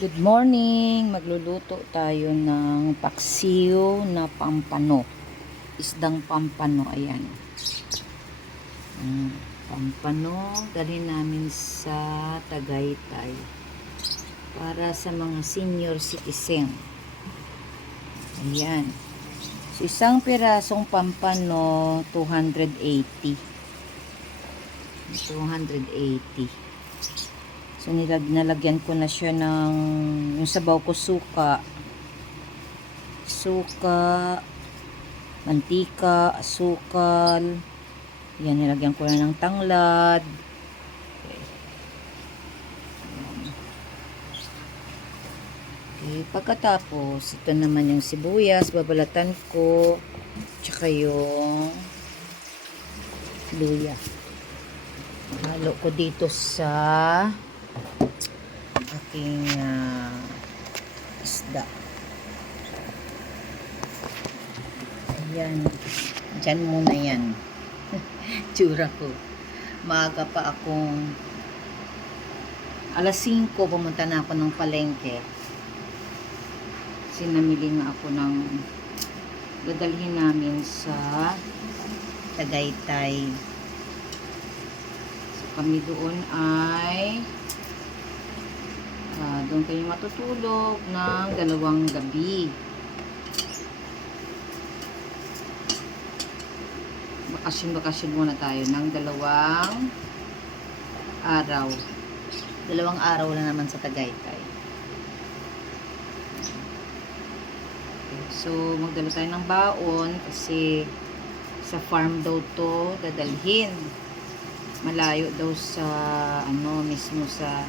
Good morning! Magluluto tayo ng paksiw na pampano. Isdang pampano, ayan. Mm, pampano, dalhin namin sa Tagaytay. Para sa mga senior citizen. Ayan. So, isang pirasong pampano, 280. 280. So nilag nalagyan ko na siya ng yung sabaw ko suka. Suka, mantika, asukal. Yan nilagyan ko na ng tanglad. Okay. Okay, pagkatapos, ito naman yung sibuyas, babalatan ko, tsaka yung luya. Halo ko dito sa aking ah, isda. Ayan. Diyan muna yan. Tsura ko. Maaga pa akong alas 5 pumunta na ako ng palengke. Sinamili nga ako ng dadalhin namin sa Tagaytay. So, kami doon ay Ah, doon kayo matutulog ng dalawang gabi. Bakasyon-bakasyon muna tayo ng dalawang araw. Dalawang araw lang naman sa Tagaytay. So, magdala tayo ng baon kasi sa farm daw to dadalhin. Malayo daw sa ano mismo sa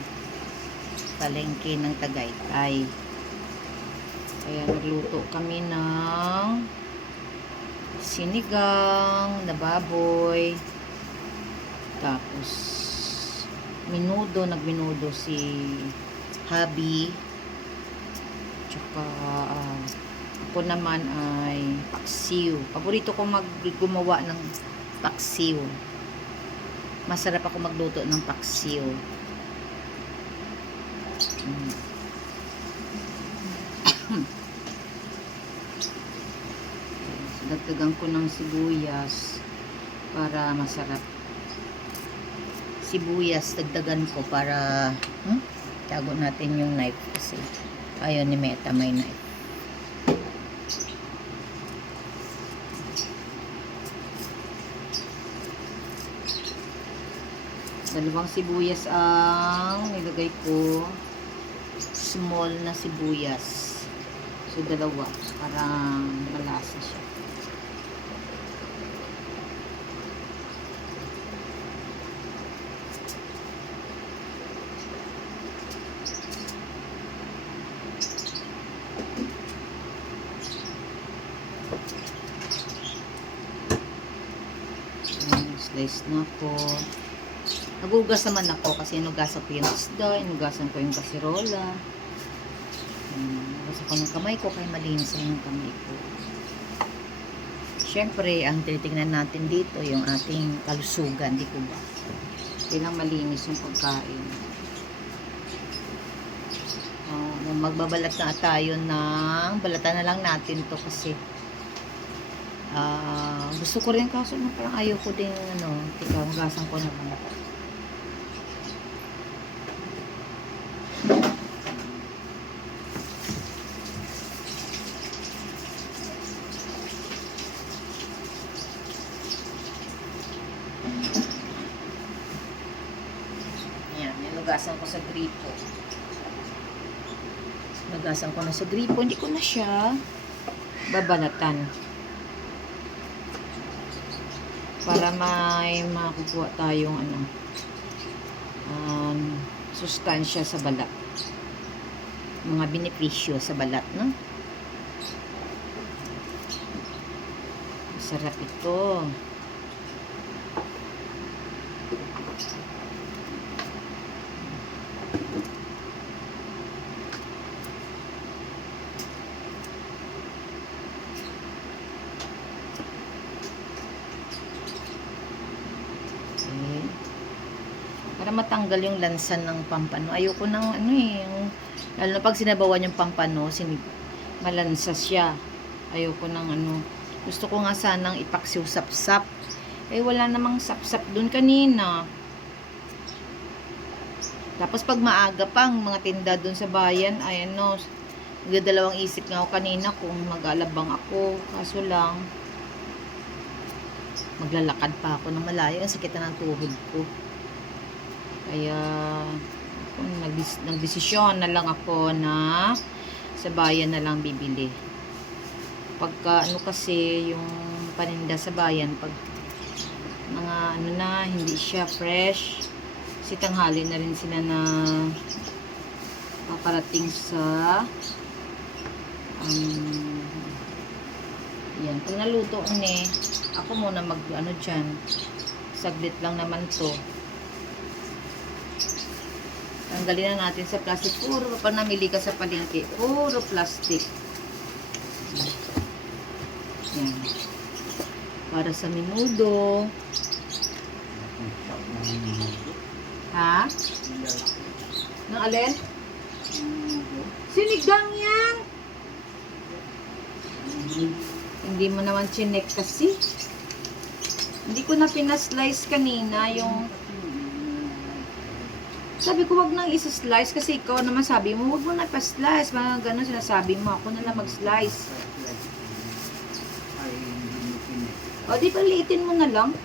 palengke ng Tagaytay. Kaya nagluto kami ng sinigang na baboy. Tapos minudo, nagminudo si Habi. Tsaka ah, ako naman ay paksiw. Paborito ko mag gumawa ng paksiw. Masarap ako magluto ng paksiw. Dagdagan ko ng sibuyas para masarap. Sibuyas, dagdagan ko para hmm? tago natin yung knife kasi ayaw ni Meta may knife. Dalawang sibuyas ang nilagay ko small na sibuyas. So, dalawa. Para malasa siya. Slice na po. Nagugas naman ako kasi inugasan ko yung isda, inugasan ko yung kasirola. Hmm, Nagugas ako ng kamay ko kaya malinis na yung kamay ko. Siyempre, ang tinitingnan natin dito, yung ating kalusugan, di ko ba? Kailang malinis yung pagkain. Uh, magbabalat na tayo ng, balatan na lang natin to kasi ah gusto ko rin kaso na parang ayaw ko din ano, tika, magasan ko naman. Yan, nilugasan ko sa gripo. Nagasan ko na sa gripo, hindi ko na siya babalatan. Para may makukuha tayong ano, um, sustansya sa balat. Mga benepisyo sa balat, no? Sarap ito. Okay. Para matanggal yung lansan ng pampano. Ayoko nang ano eh, yung Lalo na pag sinabawan yung pampano, sinib malansa siya. Ayoko ng ano. Gusto ko nga sanang ipaksiw sap-sap. Eh, wala namang sap-sap dun kanina. Tapos pag maaga pang mga tinda dun sa bayan, ay ano, nagdadalawang isip nga ako kanina kung mag-alabang ako. Kaso lang, maglalakad pa ako ng malayo. Ang sakit na ng tuhod ko. Kaya, nagdesisyon na lang ako na sa bayan na lang bibili. Pagka ano kasi yung paninda sa bayan, pag mga ano na, hindi siya fresh, kasi tanghali na rin sila na paparating sa um, yan, pag naluto ni ako muna mag ano dyan saglit lang naman to tanggalin na natin sa plastic puro pag namili ka sa palengke puro plastic yan para sa minudo ha? ng alin? sinigang yan hindi mo naman chinek kasi. Hindi ko na pinaslice kanina yung... Sabi ko, wag nang isa-slice kasi ikaw naman sabi mo, wag mo na pa-slice. Mga ganun sinasabi mo, ako na lang mag-slice. O, di paliitin mo na lang.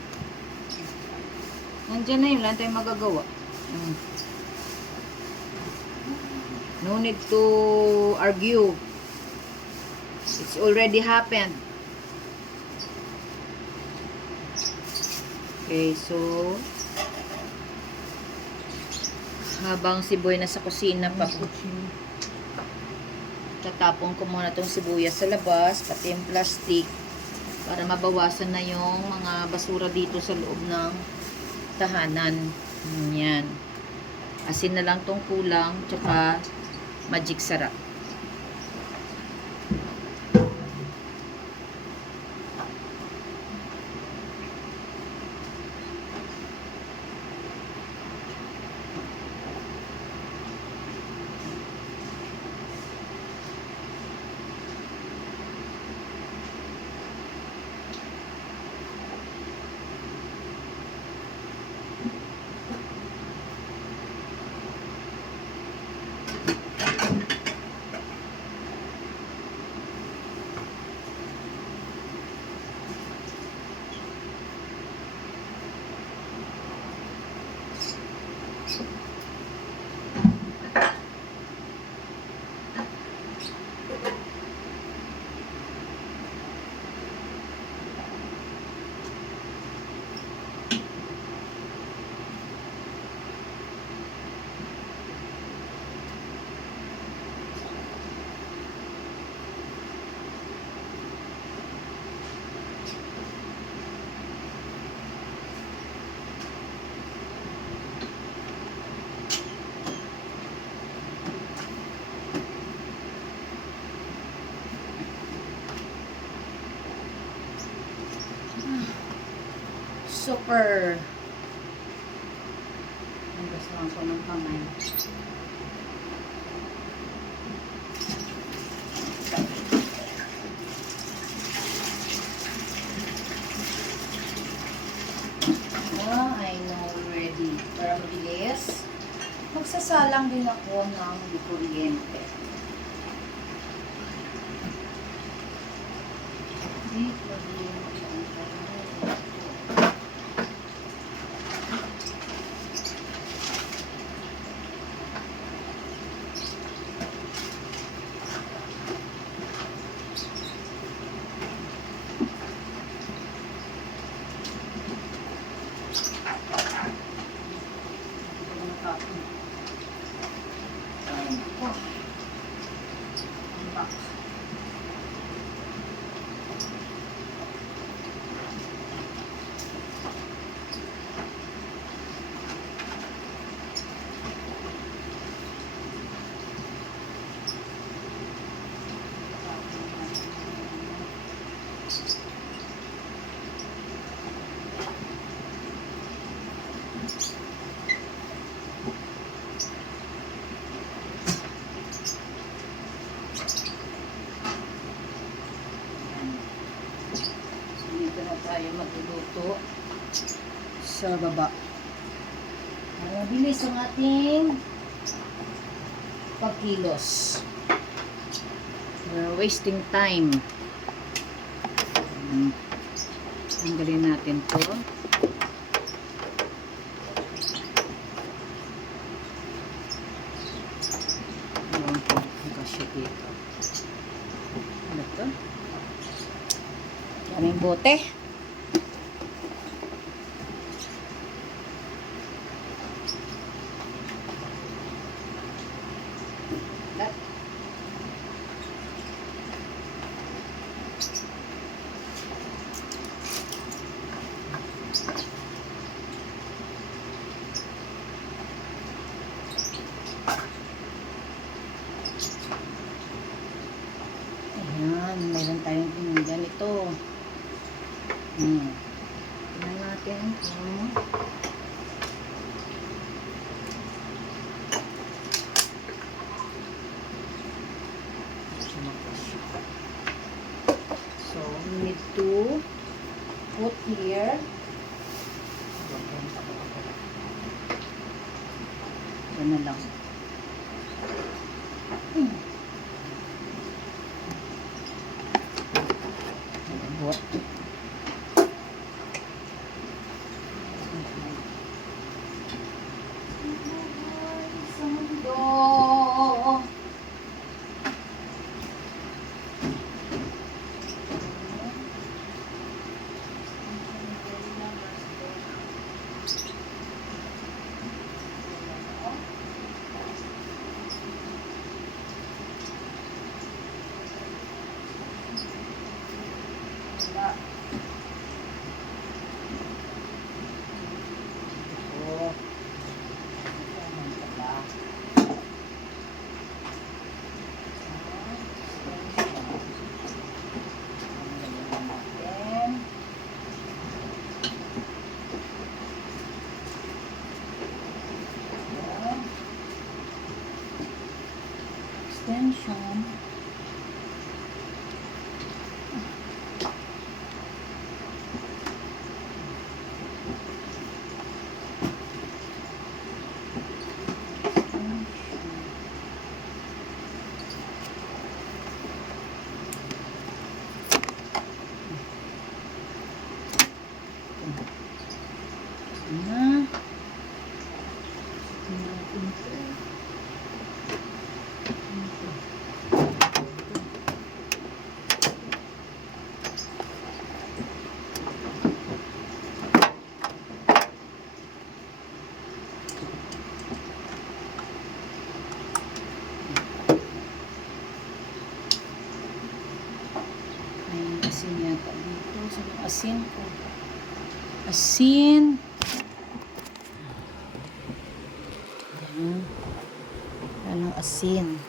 Nandiyan na yun, wala na tayong magagawa. Mm. No need to argue. It's already happened. Okay, so habang si Boy nasa kusina pa tatapon ko muna tong sibuyas sa labas, pati yung plastic para mabawasan na yung mga basura dito sa loob ng tahanan. Yan. Asin na lang tong kulang, tsaka magic sarap. Super. Ang gusto ko ng kamay. Ah, I know already. Para mabilis, magsasalang din ako ng kuryente. Di kuryente. Sa baba. Para mabilis ang ating pagkilos. We're wasting time. Hmm. Tanggalin natin to. Ewan ko kung kasya dito. Ano to? Daming bote. That. Ayan, meron tayong mm, ganito. Hmm. Tingnan natin kung So, we need to put here. Na lang. Hmm. Buat. Sa mundo. Oh. Extension. Na. May asin yata dito. Saan yung asin ko? Asin. Ayan. Yan ang asin.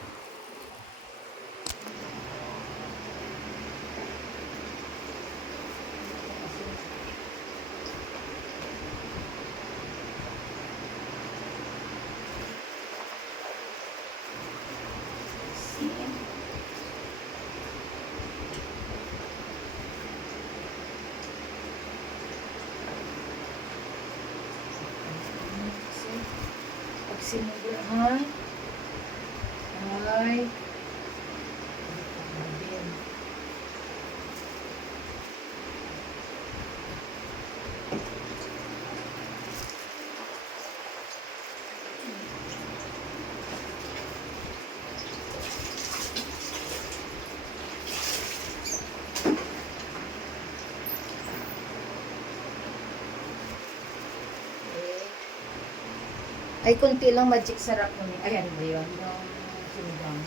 Asin. Pag sinugurahan, ay, Ay, kunti lang magic sarap mo niya. Ayan ba yun? Yung sinigang.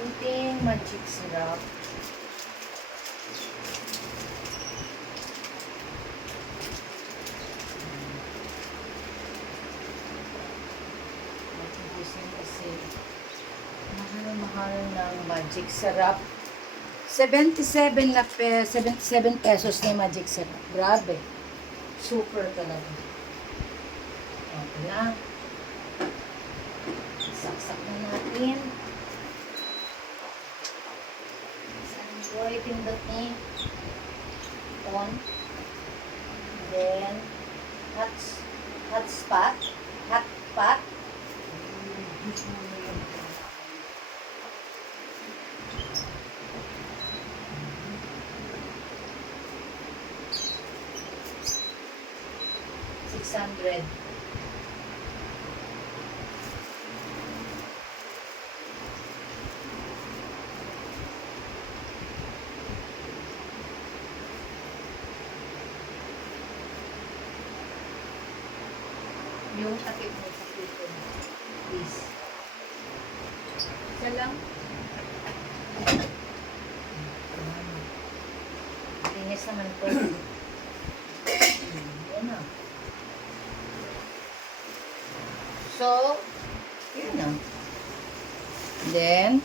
Kunting magic syrup. Matubusin kasi mahal-mahal ng magic sarap sa 77 na pe, 77 pesos na magic sarap. Grabe. Super talaga. Okay na. Saksak na natin. Sanjoy, pindot ni on. Then, hot, hot spot. Hot pot. Six Yung takip mo sa puto mo. Please. Isa lang. Linis naman. Yan na. So, yun na. Then,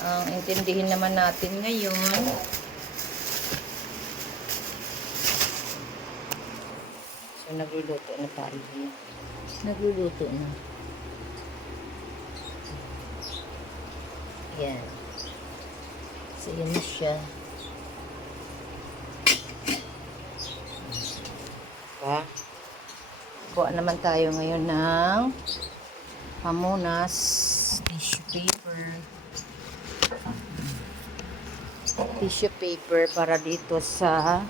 ang intindihin naman natin ngayon, so nagluluto na tayo. Nagluluto na. Yan. So, yun na siya. Diba? Kuha naman tayo ngayon ng pamunas, tissue paper. Tissue paper para dito sa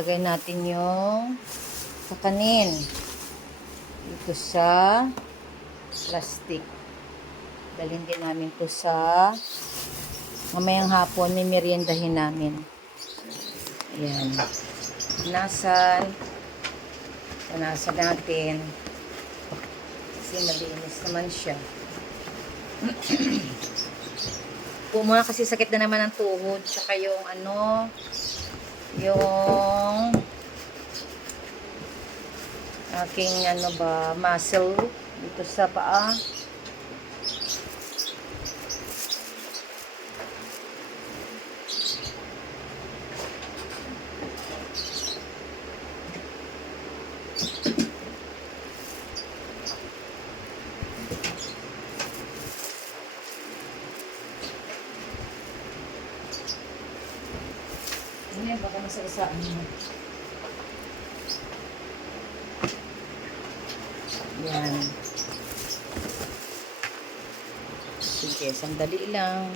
lagay natin yung kakanin dito sa plastic. Dalhin din namin to sa mamayang hapon may meriendahin namin. Ayan. Nasan. Punasan natin. Kasi malinis naman siya. Po muna kasi sakit na naman ang tuhod. Tsaka yung ano, yung aking ano ba, muscle dito sa paa. Ano masagasaan mo. Yan. Sige, sandali lang.